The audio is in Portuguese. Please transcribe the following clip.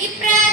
e para